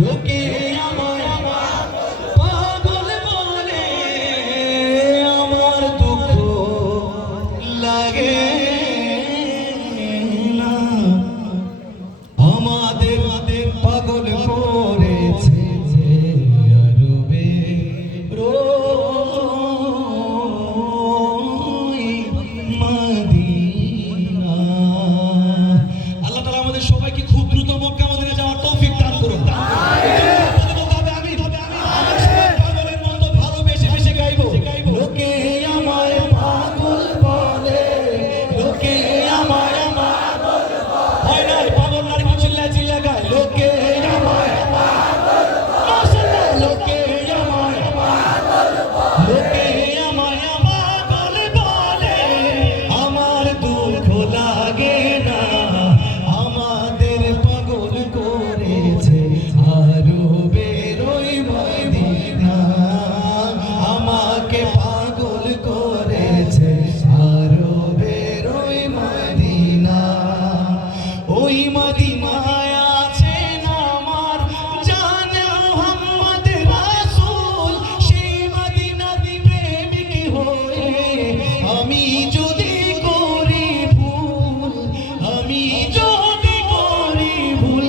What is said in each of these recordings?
লোকে আমায় পাগল বলে, আমার দুঃখ লাগে না। আমাদের পাগল করেছে আরবে রোই মদিনা। আল্লাহ তাআলা আমাদের সবাইকে খুব দ্রুত মক্কা মদিনা যাওয়ার তৌফিক দান করুন। পাগলের মতো ভালোবেসে বেশি গাইবো। লোকে আমায় পাগল বলে, লোকে আমায় হয় নাই পাগল নারী চিল্লা চিল্লা গায়। লোকে আমায় মাশাআল্লাহ, লোকে আমায় লোকে আমায় পাগল বলে, আমার দুঃখ লাগে না। আমাদের পাগল করেছে আরো বেরোই মদিনা। আমাকে পাগল করেছে আরো বেরোই মদিনা। ওই মদিনায় আছেন আমার জানে মুহাম্মদ রাসূল। সেই মদিনার প্রেমিক হয়ে আমি যদি করি ভুল, আমি যদি করি ভুল,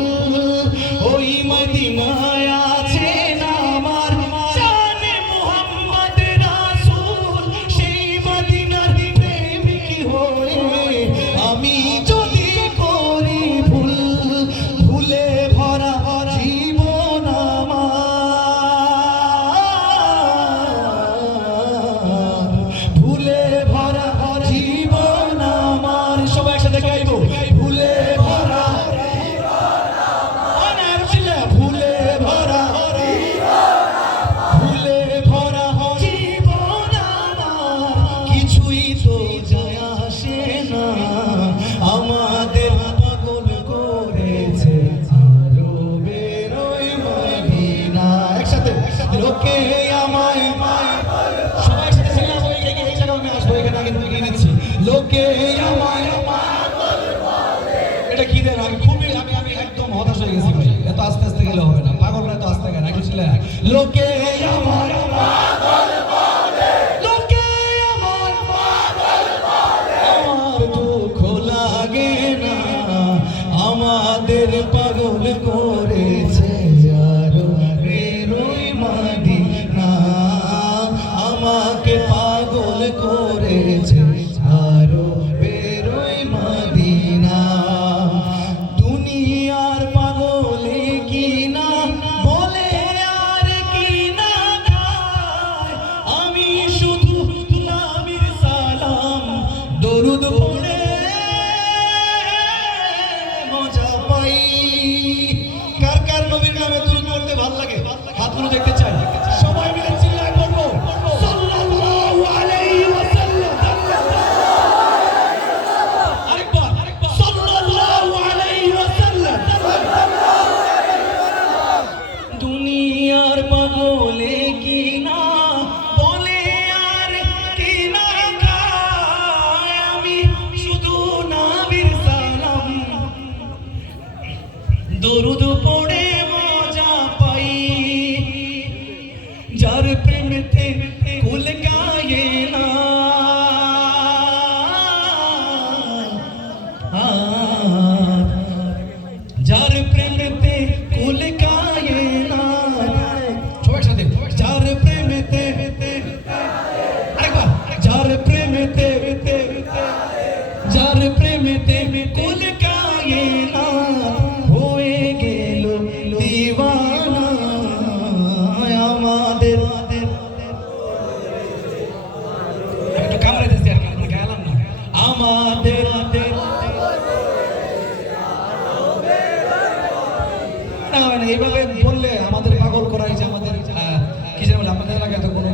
ওই মদিনায় আছেন আমার জানে মুহাম্মদ রাসূল। সেই মদিনার প্রেমিক হয়ে আমি যদি করি ভুল, ভুলে ভরা জীবন আমার, ভুলে ভরা জীবন আমার। সবাই একসাথে গাইবো। ভুলে ভরা ভুলে ভরা ভুলে ভরা জীবন আমার, কিছুই তো যায় আসে না। আমাদের পাগল করেছে আরো বেরোই মদিনা। একসাথে লোকে আমায় সবাই একসাথে সিঙ্গার হয়ে গিয়ে এই জায়গায় আমি আসবো, এখানে আগে থেকে নিচ্ছি। লোকে আমায় এটা কি দেন? আমি খুবই আমি একদম হতাশ হয়ে গেছি ভাই। এত আস্তে আস্তে গেলে হবে না, পাগলরা তো আস্তে গেলে একটু ছিল। লোকে আমায় লোকে আমায় আমার দুঃখ লাগে না। আমাদের পাগল করেছে আরো বেরোই মদিনা। আমাকে পাগল করেছে আরো বেরোই মদিনা। দুনিয়ার পাগলে কি না বলে আর কি না গায়, আমি শুধু নবীর সালাম দরুদ পড়ে মজা পাই। কার কার নবীর নামে দরুদ পড়তে ভালো লাগে? হাতগুলো দেখতে চাই। সবাই মিলে চিল্লায় পড়বো সাল্লাল্লাহু আলাইহি ওয়াসাল্লাম। আরেকবার সাল্লাল্লাহু আলাইহি ওয়াসাল্লাম। দুনিয়ার পাগলে কি না বলে আর কি না গায়, আমি শুধু নবীর সালাম দরুদ পড়ে মজা পাই। যার প্রেমেতে কুল গায়ে না, যার প্রেমেতে কুল গায়ে না। সবাই সাথে যার প্রেমেতে আরেকবার যার প্রেমেতে যার প্রেমেতে কুল গায়ে না, হয়ে গেল দিওয়ানা। আমাদের একটু কামড়ে দিচ্ছি আর কি, আমরা গাইলাম না। আমাদের এইভাবে বললে আমাদের পাগল করাই যে আমাদের কি যেন আমাদের এলাকায় তো কোনো